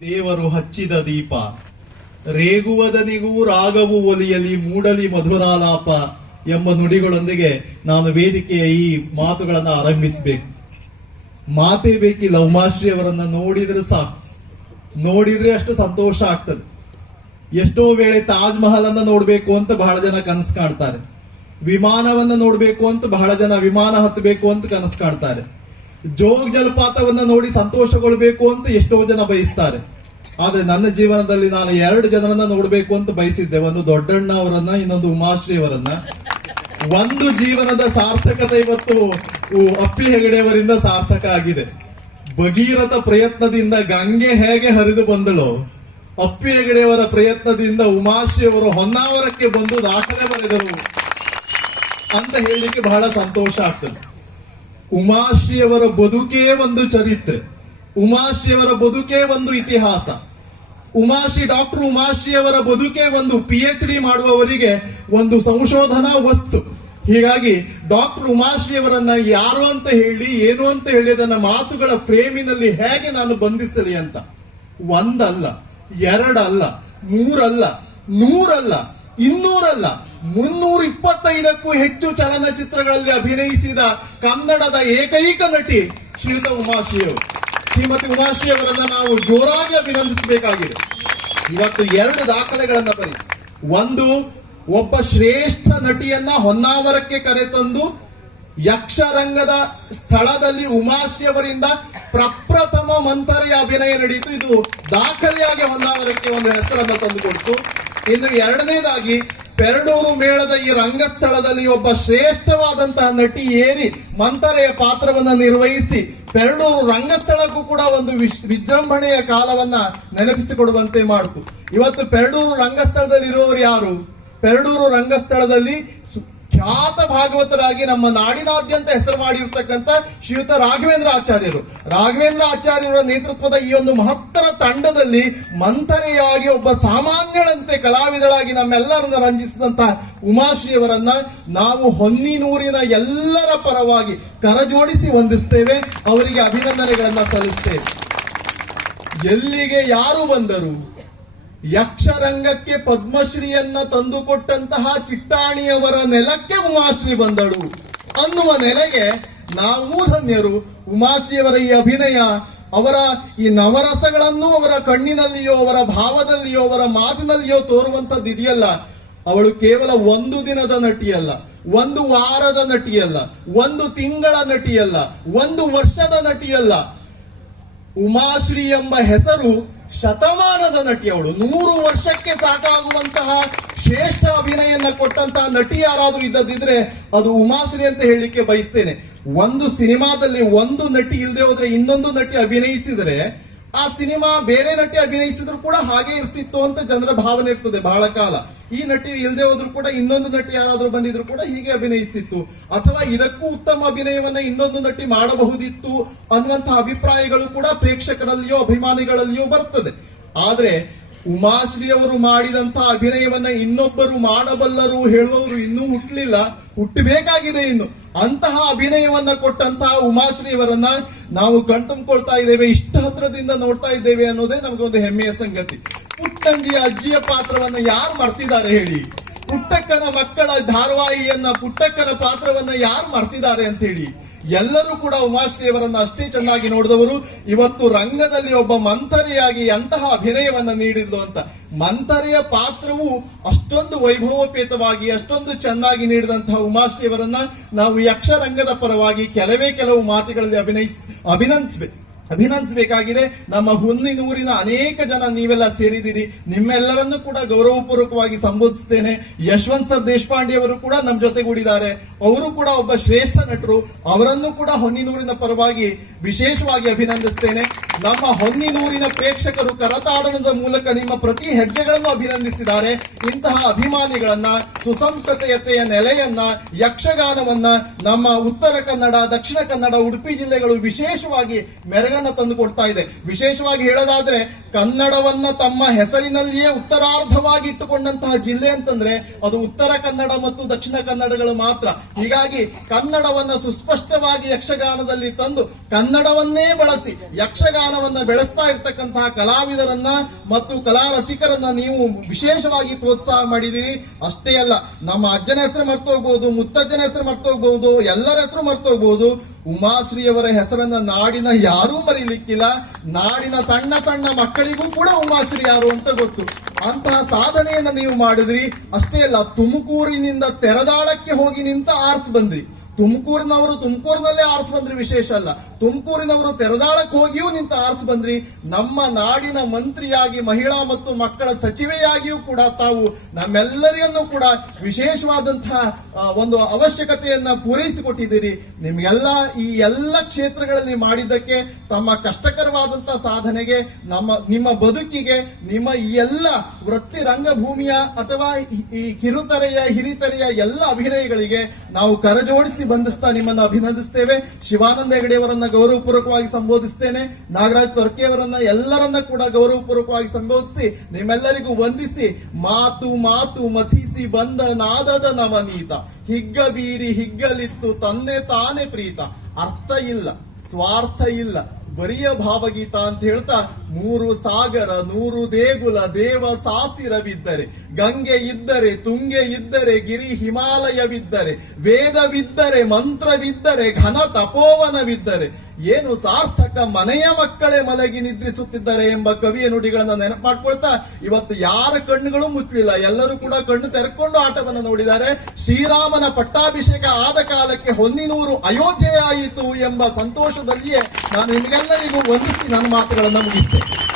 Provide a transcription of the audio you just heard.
ದೇವರು ಹಚ್ಚಿದ ದೀಪ. ರೇಗುವದನಿಗೂ ರಾಗವು ಒಲಿಯಲಿ, ಮೂಡಲಿ ಮಧುರಾಲಾಪ ಎಂಬ ನುಡಿಗಳೊಂದಿಗೆ ನಾನು ವೇದಿಕೆಯ ಈ ಮಾತುಗಳನ್ನು ಆರಂಭಿಸಬೇಕು. ಮಾತೇ ಬೇಕಿ ಉಮಾಶ್ರೀ ಅವರನ್ನ ನೋಡಿದ್ರೆ ಸಾಕು. ನೋಡಿದ್ರೆ ಅಷ್ಟು ಸಂತೋಷ ಆಗ್ತದೆ. ಎಷ್ಟೋ ವೇಳೆ ತಾಜ್ ಮಹಲ್ ಅನ್ನ ನೋಡ್ಬೇಕು ಅಂತ ಬಹಳ ಜನ ಕನಸು ಕಾಣ್ತಾರೆ. ವಿಮಾನವನ್ನ ನೋಡ್ಬೇಕು ಅಂತ ಬಹಳ ಜನ ವಿಮಾನ ಹತ್ತಬೇಕು ಅಂತ ಕನಸು ಕಾಣ್ತಾರೆ. ಜೋಗ್ ಜಲಪಾತವನ್ನ ನೋಡಿ ಸಂತೋಷಗೊಳ್ಬೇಕು ಅಂತ ಎಷ್ಟೋ ಜನ ಬಯಸ್ತಾರೆ. ಆದ್ರೆ ನನ್ನ ಜೀವನದಲ್ಲಿ ನಾನು ಎರಡು ಜನರನ್ನ ನೋಡ್ಬೇಕು ಅಂತ ಬಯಸಿದ್ದೆ. ಒಂದು ದೊಡ್ಡಣ್ಣ ಅವರನ್ನ, ಇನ್ನೊಂದು ಉಮಾಶ್ರೀ ಅವರನ್ನ. ಒಂದು ಜೀವನದ ಸಾರ್ಥಕತೆ ಇವತ್ತು ಅಪ್ಪಿ ಹೆಗಡೆಯವರಿಂದ ಸಾರ್ಥಕ ಆಗಿದೆ. ಭಗೀರಥ ಪ್ರಯತ್ನದಿಂದ ಗಂಗೆ ಹೇಗೆ ಹರಿದು ಬಂದಳು ಅಪ್ಪಿ ಹೆಗಡೆಯವರ ಪ್ರಯತ್ನದಿಂದ ಉಮಾಶ್ರೀ ಅವರು ಹೊನ್ನಾವರಕ್ಕೆ ಬಂದು ದಾಖಲೆ ಬರೆದರು ಅಂತ ಹೇಳಲಿಕ್ಕೆ ಬಹಳ ಸಂತೋಷ ಆಗ್ತದೆ. ಉಮಾಶ್ರೀಯವರ ಬದುಕೇ ಒಂದು ಚರಿತ್ರೆ, ಉಮಾಶ್ರೀಯವರ ಬದುಕೇ ಒಂದು ಇತಿಹಾಸ. ಉಮಾಶ್ರೀ, ಡಾಕ್ಟರ್ ಉಮಾಶ್ರೀಯವರ ಬದುಕೇ ಒಂದು ಪಿ ಎಚ್ ಡಿ ಮಾಡುವವರಿಗೆ ಒಂದು ಸಂಶೋಧನಾ ವಸ್ತು. ಹೀಗಾಗಿ ಡಾಕ್ಟರ್ ಉಮಾಶ್ರೀಯವರನ್ನ ಯಾರು ಅಂತ ಹೇಳಿ, ಏನು ಅಂತ ಹೇಳಿ ಅದನ್ನ ಮಾತುಗಳ ಫ್ರೇಮಿನಲ್ಲಿ ಹೇಗೆ ನಾನು ಬಂಧಿಸಲಿ ಅಂತ. ಒಂದಲ್ಲ, ಎರಡಲ್ಲ, ಮೂರಲ್ಲ, ನೂರಲ್ಲ, ಇನ್ನೂರಲ್ಲ ಮುನ್ನೂರ ಇಪ್ಪತ್ತೈದಕ್ಕೂ ಹೆಚ್ಚು ಚಲನಚಿತ್ರಗಳಲ್ಲಿ ಅಭಿನಯಿಸಿದ ಕನ್ನಡದ ಏಕೈಕ ನಟಿ ಶ್ರೀಯುತ ಉಮಾಶ್ರೀ ಶ್ರೀಮತಿ ಉಮಾಶ್ರೀ ಅವರನ್ನ ನಾವು ಜೋರಾಗಿ ಅಭಿನಂದಿಸಬೇಕಾಗಿದೆ. ಇವತ್ತು ಎರಡು ದಾಖಲೆಗಳನ್ನ ಬರಿ. ಒಂದು, ಒಬ್ಬ ಶ್ರೇಷ್ಠ ನಟಿಯನ್ನ ಹೊನ್ನಾವರಕ್ಕೆ ಕರೆತಂದು ಯಕ್ಷರಂಗದ ಸ್ಥಳದಲ್ಲಿ ಉಮಾಶ್ರೀ ಪ್ರಪ್ರಥಮ ಮಂತರೆಯ ಅಭಿನಯ ನಡೆಯಿತು. ಇದು ದಾಖಲೆಯಾಗಿ ಹೊನ್ನಾವರಕ್ಕೆ ಒಂದು ಹೆಸರನ್ನ ತಂದುಕೊಡ್ತು. ಇನ್ನು ಎರಡನೇದಾಗಿ ಪೆರಡೂರು ಮೇಳದ ಈ ರಂಗಸ್ಥಳದಲ್ಲಿ ಒಬ್ಬ ಶ್ರೇಷ್ಠವಾದಂತಹ ನಟಿ ಏರಿ ಮಂತರೆಯ ಪಾತ್ರವನ್ನು ನಿರ್ವಹಿಸಿ ಪೆರಡೂರು ರಂಗಸ್ಥಳಕ್ಕೂ ಕೂಡ ಒಂದು ವಿಶ್- ವಿಜೃಂಭಣೆಯ ಕಾಲವನ್ನ ನೆನಪಿಸಿಕೊಡುವಂತೆ ಮಾಡಿತು. ಇವತ್ತು ಪೆರಡೂರು ರಂಗಸ್ಥಳದಲ್ಲಿ ಇರುವವರು ಯಾರು? ಪೆರಡೂರು ರಂಗಸ್ಥಳದಲ್ಲಿ ಖ್ಯಾತ ಭಾಗವತರಾಗಿ ನಮ್ಮ ನಾಡಿನಾದ್ಯಂತ ಹೆಸರು ಮಾಡಿರ್ತಕ್ಕಂಥ ಶ್ರೀಯುತ ರಾಘವೇಂದ್ರ ಆಚಾರ್ಯರು. ರಾಘವೇಂದ್ರ ಆಚಾರ್ಯರ ನೇತೃತ್ವದ ಈ ಒಂದು ಮಹತ್ತರ ತಂಡದಲ್ಲಿ ಮಂಥರೆಯಾಗಿ ಒಬ್ಬ ಸಾಮಾನ್ಯಳಂತೆ ಕಲಾವಿದಳಾಗಿ ನಮ್ಮೆಲ್ಲರನ್ನ ರಂಜಿಸಿದಂತಹ ಉಮಾಶ್ರೀಯವರನ್ನ ನಾವು ಹೊನ್ನಿನೂರಿನ ಎಲ್ಲರ ಪರವಾಗಿ ಕರಜೋಡಿಸಿ ವಂದಿಸ್ತೇವೆ. ಅವರಿಗೆ ಅಭಿನಂದನೆಗಳನ್ನ ಸಲ್ಲಿಸ್ತೇವೆ. ಎಲ್ಲಿಗೆ ಯಾರು ಬಂದರು? ಯಕ್ಷರಂಗಕ್ಕೆ ಪದ್ಮಶ್ರೀಯನ್ನ ತಂದುಕೊಟ್ಟಂತಹ ಚಿಟ್ಟಾಣಿಯವರ ನೆಲಕ್ಕೆ ಉಮಾಶ್ರೀ ಬಂದಳು. ಅನ್ನುವ ನೆಲೆಗೆ ನಾವು ಧನ್ಯರು. ಉಮಾಶ್ರೀಯವರ ಈ ಅಭಿನಯ, ಅವರ ಈ ನವರಸಗಳನ್ನು ಅವರ ಕಣ್ಣಿನಲ್ಲಿಯೋ, ಅವರ ಭಾವದಲ್ಲಿಯೋ, ಅವರ ಮಾತಿನಲ್ಲಿಯೋ ತೋರುವಂತದ್ದು ಇದೆಯಲ್ಲ. ಅವಳು ಕೇವಲ ಒಂದು ದಿನದ ನಟಿಯಲ್ಲ, ಒಂದು ವಾರದ ನಟಿಯಲ್ಲ, ಒಂದು ತಿಂಗಳ ನಟಿಯಲ್ಲ, ಒಂದು ವರ್ಷದ ನಟಿಯಲ್ಲ. ಉಮಾಶ್ರೀ ಎಂಬ ಹೆಸರು ಶತಮಾನದ ನಟಿ ಅವಳು ನೂರು ವರ್ಷಕ್ಕೆ ಸಾಕಾಗುವಂತಹ ಶ್ರೇಷ್ಠ ಅಭಿನಯನ್ನ ಕೊಟ್ಟಂತಹ ನಟಿ ಯಾರಾದ್ರೂ ಇದ್ದದಿದ್ರೆ ಅದು ಉಮಾಶ್ರೀ ಅಂತ ಹೇಳಲಿಕ್ಕೆ ಬಯಸ್ತೇನೆ. ಒಂದು ಸಿನಿಮಾದಲ್ಲಿ ಒಂದು ನಟಿ ಇಲ್ಲದೆ ಹೋದ್ರೆ ಇನ್ನೊಂದು ನಟಿ ಅಭಿನಯಿಸಿದರೆ ಆ ಸಿನಿಮಾ ಬೇರೆ ನಟಿ ಅಭಿನಯಿಸಿದ್ರು ಕೂಡ ಹಾಗೆ ಇರ್ತಿತ್ತು ಅಂತ ಜನರ ಭಾವನೆ ಇರ್ತದೆ ಬಹಳ ಕಾಲ. ಈ ನಟಿ ಇಲ್ಲದೆ ಹೋದ್ರು ಕೂಡ ಇನ್ನೊಂದು ನಟಿ ಯಾರಾದ್ರೂ ಬಂದಿದ್ರು ಕೂಡ ಹೀಗೆ ಅಭಿನಯಿಸ್ತಿತ್ತು. ಅಥವಾ ಇದಕ್ಕೂ ಉತ್ತಮ ಅಭಿನಯವನ್ನ ಇನ್ನೊಂದು ನಟಿ ಮಾಡಬಹುದಿತ್ತು ಅನ್ನುವಂತಹ ಅಭಿಪ್ರಾಯಗಳು ಕೂಡ ಪ್ರೇಕ್ಷಕರಲ್ಲಿಯೋ, ಅಭಿಮಾನಿಗಳಲ್ಲಿಯೋ ಬರ್ತದೆ. ಆದ್ರೆ ಉಮಾಶ್ರೀ ಅವರು ಮಾಡಿದಂತಹ ಅಭಿನಯವನ್ನ ಇನ್ನೊಬ್ಬರು ಮಾಡಬಲ್ಲರು, ಹೇಳುವವರು ಇನ್ನೂ ಹುಟ್ಟಲಿಲ್ಲ ಹುಟ್ಟಬೇಕಾಗಿದೆ ಇನ್ನು. ಅಂತಹ ಅಭಿನಯವನ್ನ ಕೊಟ್ಟಂತಹ ಉಮಾಶ್ರೀ ಅವರನ್ನ ನಾವು ಕಣ್ತುಂಬಿಕೊಳ್ತಾ ಇದ್ದೇವೆ, ಇಷ್ಟು ಹತ್ರದಿಂದ ನೋಡ್ತಾ ಇದ್ದೇವೆ ಅನ್ನೋದೇ ನಮಗೊಂದು ಹೆಮ್ಮೆಯ ಸಂಗತಿ. ಪುಟ್ಟಂಜಿಯ ಅಜ್ಜಿಯ ಪಾತ್ರವನ್ನ ಯಾರು ಮರ್ತಿದ್ದಾರೆ ಹೇಳಿ? ಪುಟ್ಟಕ್ಕನ ಮಕ್ಕಳ ಧಾರಾವಾಹಿಯನ್ನ, ಪುಟ್ಟಕ್ಕನ ಪಾತ್ರವನ್ನ ಯಾರು ಮರ್ತಿದ್ದಾರೆ ಅಂತ ಹೇಳಿ? ಎಲ್ಲರೂ ಕೂಡ ಉಮಾಶ್ರೀಯವರನ್ನು ಅಷ್ಟೇ ಚೆನ್ನಾಗಿ ನೋಡಿದವರು. ಇವತ್ತು ರಂಗದಲ್ಲಿ ಒಬ್ಬ ಮಂಥರಿಯಾಗಿ ಅಂತಹ ಅಭಿನಯವನ್ನ ನೀಡಿದ್ಲು ಅಂತ. ಮಂಥರೆಯ ಪಾತ್ರವು ಅಷ್ಟೊಂದು ವೈಭವೋಪೇತವಾಗಿ, ಅಷ್ಟೊಂದು ಚೆನ್ನಾಗಿ ನೀಡಿದಂತಹ ಉಮಾಶ್ರೀಯವರನ್ನ ನಾವು ಯಕ್ಷರಂಗದ ಪರವಾಗಿ ಕೆಲವೇ ಕೆಲವು ಮಾತುಗಳಲ್ಲಿ ಅಭಿನಯಿಸ್, ಅಭಿನಂದಿಸ್ಬೇಕು. ಅಭಿನಂದಿಸಬೇಕಾಗಿದೆ. ನಮ್ಮ ಹುನ್ನಿನೂರಿನ ಅನೇಕ ಜನ ನೀವೆಲ್ಲ ಸೇರಿದ್ದೀರಿ. ನಿಮ್ಮೆಲ್ಲರನ್ನು ಕೂಡ ಗೌರವಪೂರ್ವಕವಾಗಿ ಸಂಬೋಧಿಸ್ತೇನೆ. ಯಶವಂತ್ ಸರ್ ದೇಶಪಾಂಡೆ ಅವರು ಕೂಡ ನಮ್ಮ ಜೊತೆಗೂಡಿದ್ದಾರೆ. ಅವರು ಕೂಡ ಒಬ್ಬ ಶ್ರೇಷ್ಠ ನಟರು. ಅವರನ್ನು ಕೂಡ ಹೊನ್ನಿನೂರಿನ ಪರವಾಗಿ ವಿಶೇಷವಾಗಿ ಅಭಿನಂದಿಸ್ತೇನೆ. ನಮ್ಮ ಹೊನ್ನಿನೂರಿನ ಪ್ರೇಕ್ಷಕರು ಕರತಾಡನದ ಮೂಲಕ ನಿಮ್ಮ ಪ್ರತಿ ಹೆಜ್ಜೆಗಳನ್ನು ಅಭಿನಂದಿಸಿದ್ದಾರೆ. ಇಂತಹ ಅಭಿಮಾನಿಗಳನ್ನ, ಸುಸಂಸ್ಕೃತೆಯತೆಯ ನೆಲೆಯನ್ನ, ಯಕ್ಷಗಾನವನ್ನ ನಮ್ಮ ಉತ್ತರ ಕನ್ನಡ, ದಕ್ಷಿಣ ಕನ್ನಡ, ಉಡುಪಿ ಜಿಲ್ಲೆಗಳು ವಿಶೇಷವಾಗಿ ಮೆರಗನ್ನ ತಂದು ಕೊಡ್ತಾ ಇದೆ. ವಿಶೇಷವಾಗಿ ಹೇಳೋದಾದ್ರೆ, ಕನ್ನಡವನ್ನ ತಮ್ಮ ಹೆಸರಿನಲ್ಲಿಯೇ ಉತ್ತರಾರ್ಧವಾಗಿ ಇಟ್ಟುಕೊಂಡಂತಹ ಜಿಲ್ಲೆ ಅಂತಂದ್ರೆ ಅದು ಉತ್ತರ ಕನ್ನಡ ಮತ್ತು ದಕ್ಷಿಣ ಕನ್ನಡಗಳು ಮಾತ್ರ. ಹೀಗಾಗಿ ಕನ್ನಡವನ್ನ ಸುಸ್ಪಷ್ಟವಾಗಿ ಯಕ್ಷಗಾನದಲ್ಲಿ ತಂದು ಕನ್ನಡವನ್ನೇ ಬಳಸಿ ಯಕ್ಷಗಾನವನ್ನ ಬೆಳೆಸ್ತಾ ಇರ್ತಕ್ಕಂತಹ ಕಲಾವಿದರನ್ನ ಮತ್ತು ಕಲಾ ರಸಿಕರನ್ನ ನೀವು ವಿಶೇಷವಾಗಿ ಪ್ರೋತ್ಸಾಹ ಮಾಡಿದಿರಿ ಅಷ್ಟೇ ಅಲ್ಲ, ನಮ್ಮ ಅಜ್ಜನ ಹೆಸರು ಮರ್ತೋಗ್ಬಹುದು ಮುತ್ತಜ್ಜನ ಹೆಸರು ಮರ್ತೋಗ್ಬಹುದು ಎಲ್ಲರ ಹೆಸರು ಮರ್ತೋಗ್ಬಹುದು ಉಮಾಶ್ರೀಯವರ ಹೆಸರನ್ನ ನಾಡಿನ ಯಾರೂ ಮರೀಲಿಕ್ಕಿಲ್ಲ. ನಾಡಿನ ಸಣ್ಣ ಸಣ್ಣ ಮಕ್ಕಳಿಗೂ ಕೂಡ ಉಮಾಶ್ರೀ ಯಾರು ಅಂತ ಗೊತ್ತು. ಅಂತಹ ಸಾಧನೆಯನ್ನ ನೀವು ಮಾಡಿದ್ರಿ. ಅಷ್ಟೇ ಅಲ್ಲ, ತುಮಕೂರಿನಿಂದ ತೆರದಾಳಕ್ಕೆ ಹೋಗಿ ನಿಂತ ಆರ್ಸ್ ಬಂದ್ರಿ. ತುಮಕೂರಿನವರು ತುಮಕೂರಿನಲ್ಲೇ ಆರಿಸ್ ಬಂದ್ರಿ ವಿಶೇಷ ಅಲ್ಲ. ತುಮಕೂರಿನವರು ತೆರದಾಳಕ್ಕೆ ಹೋಗಿಯೂ ನಿಂತ ಆರಿಸ್ ಬಂದ್ರಿ. ನಮ್ಮ ನಾಡಿನ ಮಂತ್ರಿಯಾಗಿ, ಮಹಿಳಾ ಮತ್ತು ಮಕ್ಕಳ ಸಚಿವೆಯಾಗಿಯೂ ಕೂಡ ತಾವು ನಮ್ಮೆಲ್ಲರಿಗೂ ಕೂಡ ವಿಶೇಷವಾದಂತಹ ಒಂದು ಅವಶ್ಯಕತೆಯನ್ನ ಪೂರೈಸಿಕೊಟ್ಟಿದ್ದೀರಿ. ನಿಮಗೆಲ್ಲ ಈ ಎಲ್ಲ ಕ್ಷೇತ್ರಗಳಲ್ಲಿ ಮಾಡಿದ್ದಕ್ಕೆ, ತಮ್ಮ ಕಷ್ಟಕರವಾದಂತಹ ಸಾಧನೆಗೆ, ನಮ್ಮ, ನಿಮ್ಮ ಬದುಕಿಗೆ, ನಿಮ್ಮ ಈ ಎಲ್ಲ ವೃತ್ತಿ ರಂಗಭೂಮಿಯ ಅಥವಾ ಈ- ಈ ಕಿರುತೆರೆಯ, ಹಿರಿತೆರೆಯ ಎಲ್ಲ ಅಭಿನಯಗಳಿಗೆ ನಾವು ಕರಜೋಡಿಸಿ ಬಂಧಿಸ್ತಾ ನಿಮ್ಮನ್ನು ಅಭಿನಂದಿಸ್ತೇವೆ. ಶಿವಾನಂದ ಹೆಗಡೆಯವರನ್ನ ಗೌರವಪೂರ್ವಕವಾಗಿ ಸಂಬೋಧಿಸ್ತೇನೆ. ನಾಗರಾಜ್ ತೊರ್ಕೆಯವರನ್ನ ಎಲ್ಲರನ್ನ ಕೂಡ ಗೌರವಪೂರ್ವಕವಾಗಿ ಸಂಬೋಧಿಸಿ, ನಿಮ್ಮೆಲ್ಲರಿಗೂ ವಂದಿಸಿ, ಮಾತು ಮಾತು ಮಥಿಸಿ ಬಂದ ನಾದದ ನವನೀತ. ಹಿಗ್ಗ ಬೀರಿ ಹಿಗ್ಗಲಿತ್ತು, ತಂದೆ ತಾನೇ ಪ್ರೀತ. ಅರ್ಥ ಇಲ್ಲ, ಸ್ವಾರ್ಥ ಇಲ್ಲ. ಬರಿಯ ಭಾವಗೀತ ಅಂತ ಹೇಳ್ತಾ, ಮೂರು ಸಾಗರ, ನೂರು ದೇಗುಲ, ದೇವ ಸಾಸಿರವಿದ್ದರೆ, ಗಂಗೆ ಇದ್ದರೆ, ತುಂಗೆ ಇದ್ದರೆ, ಗಿರಿ ಹಿಮಾಲಯವಿದ್ದರೆ, ವೇದವಿದ್ದರೆ, ಮಂತ್ರವಿದ್ದರೆ, ಘನ ತಪೋವನವಿದ್ದರೆ ಏನು ಸಾರ್ಥಕ ಮನೆಯ ಮಕ್ಕಳೇ ಮಲಗಿ ನಿದ್ರಿಸುತ್ತಿದ್ದಾರೆ ಎಂಬ ಕವಿಯ ನುಡಿಗಳನ್ನ ನೆನಪು ಮಾಡ್ಕೊಳ್ತಾ ಇವತ್ತು ಯಾರ ಕಣ್ಣುಗಳು ಮುಚ್ಚಲಿಲ್ಲ? ಎಲ್ಲರೂ ಕೂಡ ಕಣ್ಣು ತೆರೆಕೊಂಡು ಆಟವನ್ನು ನೋಡಿದ್ದಾರೆ. ಶ್ರೀರಾಮನ ಪಟ್ಟಾಭಿಷೇಕ ಆದ ಕಾಲಕ್ಕೆ ಹೊನ್ನಿನೂರು ಅಯೋಧ್ಯೆಯಾಯಿತು ಎಂಬ ಸಂತೋಷದಲ್ಲಿಯೇ ನಾನು ನಿಮಗೆಲ್ಲರಿಗೂ ವಂದಿಸಿ ನನ್ನ ಮಾತುಗಳನ್ನು ಮುಗಿಸ್ತೇನೆ.